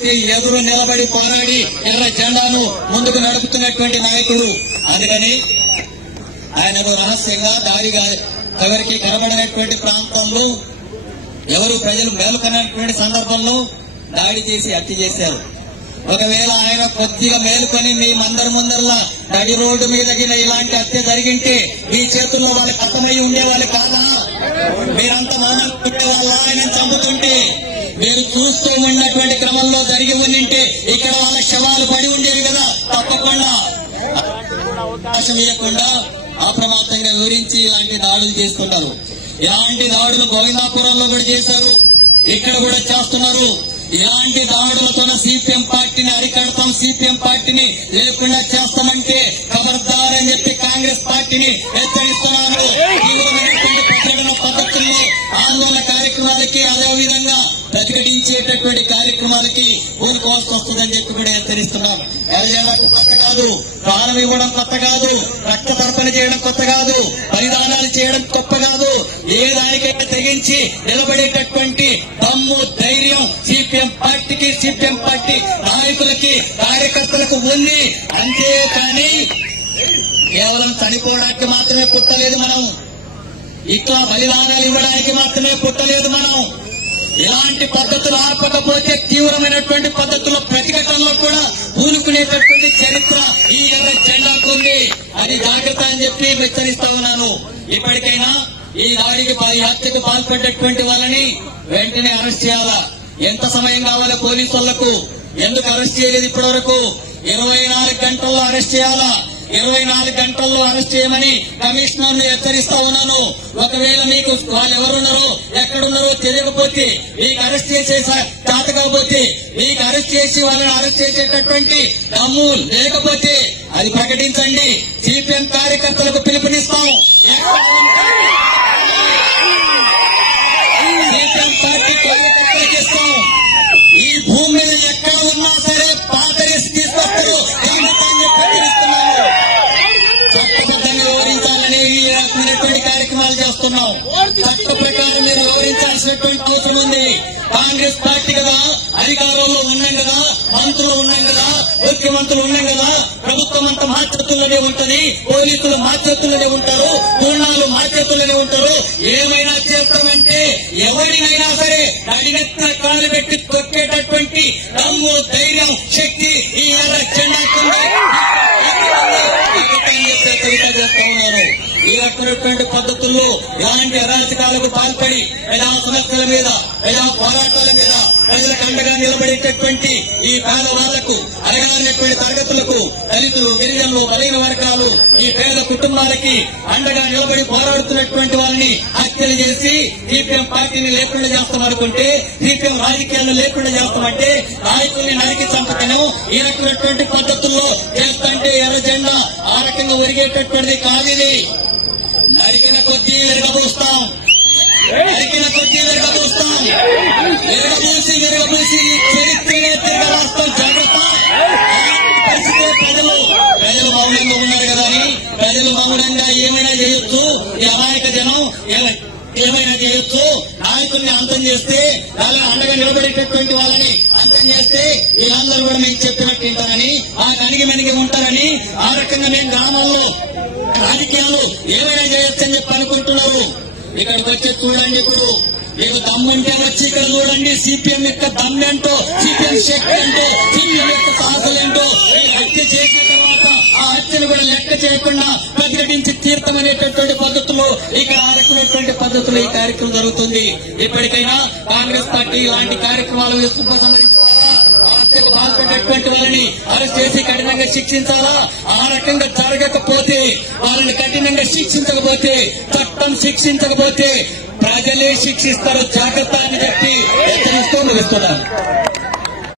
Party ఎదురు నిలబడి పోరాడి ఎర్ర జెండాను ముందుకు నడుపుతున్నటువంటి నాయకుడు. అందుకని ఆయనకు రహస్యంగా దారిగా ఎవరికి కనబడినటువంటి ప్రాంతంలో ఎవరు ప్రజలు మేలుకొన్నటువంటి సందర్భంలో దాడి చేసి హత్య చేశారు. ఒకవేళ ఆయన కొద్దిగా మేలుకొని మీ అందరి ముందరలా నడి రోడ్డు మీదగిన ఇలాంటి హత్య జరిగింటే మీ చేతుల్లో వాళ్ళకి అర్థమై ఉండేవాళ్ళు కాదా? మీరంతా మౌనం ఉండేవాళ్ళ ఆయన చంపుతుంటే మీరు చూస్తూ ఉన్నటువంటి క్రమంలో జరిగి ఉండింటే ఇక్కడ వాళ్ళ శవాలు పడి ఉండేవి కదా. తప్పకుండా అవకాశం ఇవ్వకుండా అప్రమత్తంగా వివరించి ఇలాంటి దాడులు చేస్తున్నారు. ఇలాంటి దాడులు గోవిందాపురంలో కూడా చేశారు, ఇక్కడ కూడా చేస్తున్నారు. ఇలాంటి దాడులతో సిపిఎం పార్టీని అరికడతాం, సిపిఎం పార్టీని లేకుండా చేస్తామంటే ఖబర్దార్ అని చెప్పి కాంగ్రెస్ పార్టీని హెచ్చరిస్తున్నాను. తీవ్రమైనటువంటి ప్రకటన పద్ధతుల్లో ఆందోళన కార్యక్రమాలకి అదేవిధంగా ప్రతిఘటించేటటువంటి కార్యక్రమాలకి ఊరుకోవాల్సి వస్తుందని చెప్పి కూడా హెచ్చరిస్తున్నాం. ఎర్రజెండాకు కొత్త కాదు, ప్రాణం ఇవ్వడం కొత్త కాదు, రక్త తర్పణ చేయడం కొత్త కాదు, బలిదానాలు చేయడం గొప్ప కాదు. ఏ దానికైతే తెగించి నిలబడేటటువంటి దమ్ము ధైర్యం సిపిఎం పార్టీకి, సిపిఎం పార్టీ నాయకులకి, కార్యకర్తలకు ఉంది. అంతేకాని కేవలం చనిపోవడానికి మాత్రమే పుట్టలేదు మనం, ఇట్లా బలిదానాలు ఇవ్వడానికి మాత్రమే పుట్టలేదు మనం. ఇలాంటి పద్ధతులు ఆపకపోతే తీవ్రమైనటువంటి పద్ధతుల్లో ప్రతిఘటనలో కూడా పూనుకునేటటువంటి చరిత్ర ఈ ఎర్ర జెండాకు ఉంది. అది జాగ్రత్త అని చెప్పి హెచ్చరిస్తా ఉన్నాను. ఇప్పటికైనా ఈ దాడికి హత్యకు పాల్పడ్డటువంటి వాళ్ళని వెంటనే అరెస్ట్ చేయాలా? ఎంత సమయం కావాలి పోలీసు వాళ్లకు? ఎందుకు అరెస్ట్ చేయలేదు ఇప్పటి వరకు? 24 గంటల్లో అరెస్ట్ చేయాలా? 24 గంటల్లో అరెస్ట్ చేయమని కమిషనర్ ను హెచ్చరిస్తా ఉన్నాను. ఒకవేళ మీకు వాళ్ళు ఎవరున్నారో ఎక్కడున్నారో తెలియకపోతే, మీకు అరెస్ట్ చేసే చేత కాకపోతే, మీకు అరెస్ట్ చేసి వాళ్ళని అరెస్ట్ చేసేటటువంటి దమ్ము లేకపోతే అది ప్రకటించండి. సిపిఎం కార్యకర్తలకు పిలుపునిస్తాం. సిపిఎం పార్టీ కార్యకర్తలకు ఇస్తాం. ఈ భూమి మీద ఎక్కడ ఉన్నా సరే పాతరేసి తీసుకొస్తారు. చట్టబద్ధంగా వివరించాలని ఈ రకమైనటువంటి కార్యక్రమాలు చేస్తున్నాం. చట్ట ప్రకారం మీరు వివరించాల్సినటువంటి అవసరం ఉంది. కాంగ్రెస్ పార్టీ కదా, అధికారంలో ఉన్నాం కదా, మంత్రులు ఉన్నాం కదా, ముఖ్యమంత్రులు ఉన్నాం కదా, ప్రభుత్వం అంతా మా చేతుల్లోనే ఉంటది, పోలీసులు మా చేతుల్లోనే ఉంటారు, గుండాలు మా చేతుల్లోనే ఉంటారు. ఏమైనా చేస్తామంటే ఎవరినైనా సరే అడిగెత్త కాలు పెట్టి తొక్కేటటువంటి దమ్ము, ధైర్యం, శక్తి ఈ ఎర్ర జెండాకు చేస్తా ఉన్నారు. ఈ రకమైనటువంటి పద్ధతుల్లో ఇలాంటి అరాచకాలకు పాల్పడి ప్రజా సమస్యల మీద, ప్రజా పోరాటాల మీద ప్రజలకు అండగా నిలబడేటటువంటి ఈ పేదవాళ్లకు, అడగాలినటువంటి తరగతులకు, దళితులు, గిరిజనులు, బలైన వర్గాలు, ఈ పేద కుటుంబాలకి అండగా నిలబడి పోరాడుతున్నటువంటి వాళ్ళని హత్యలు చేసి సిపిఎం పార్టీని లేకుండా చేస్తామనుకుంటే, సిపిఎం రాజకీయాలను లేకుండా చేస్తామంటే, నాయకుల్ని నరికి చంపకను ఈ రకమైనటువంటి పద్ధతుల్లో చేస్తుంటే ఎర్ర జెండా ఆ రకంగా ఒరిగేటటువంటిది కాదిది. నరికిన కొద్దీ విరగబూస్తాం, నరికిన కొద్దీ విరగబూస్తాం, విరగబూసి చరిత్రనే తిరగరాస్తాం. జాగ్రత్త. ప్రజలు మౌనంగా ఉన్నారు కదా అని ప్రజలు మౌనంగా ఏమైనా చేయొచ్చు, ఈ అమాయక జనం ఏమైనా చేయొచ్చు. నాయకుల్ని అంతం చేస్తే, వాళ్ళని అండగా నిలబడేటటువంటి వాళ్ళని అంతం చేస్తే వీళ్ళందరూ కూడా మేము చెప్పినట్టు వింటారని, ఆ కనిగి మెనిగి ఉంటారని, ఆ రకంగా మేము గ్రామాల్లో రాజకీయాలు ఏమైనా చేయొచ్చని చెప్పి అనుకుంటున్నారు. ఇక్కడికి వచ్చి చూడండి, ఇప్పుడు మీకు దమ్ముంటే వచ్చి ఇక్కడ చూడండి. సిపిఎం యొక్క దమ్మేంటో, సిపిఎం శక్తి ఏంటో, సిపిఎం యొక్క సాహసాలేంటో. హత్య చేసిన తర్వాత ఆ హత్యను కూడా లెక్క చేయకుండా ప్రతిఘటించి తీర్థమనేటటువంటి పద్ధతులు ఇక్కడ ఆ రకమైనటువంటి పద్ధతులు ఈ కార్యక్రమం జరుగుతుంది. ఇప్పటికైనా కాంగ్రెస్ పార్టీ ఇలాంటి కార్యక్రమాలు బాధపడేటువంటి వాళ్ళని అరెస్ట్ చేసి కఠినంగా శిక్షించాలా? ఆ రకంగా జరగకపోతే, వాళ్ళని కఠినంగా శిక్షించకపోతే, చట్టం శిక్షించకపోతే ప్రజలే శిక్షిస్తారు. జాగ్రత్త అని చెప్పి హెచ్చరిస్తూ ముగిస్తున్నారు.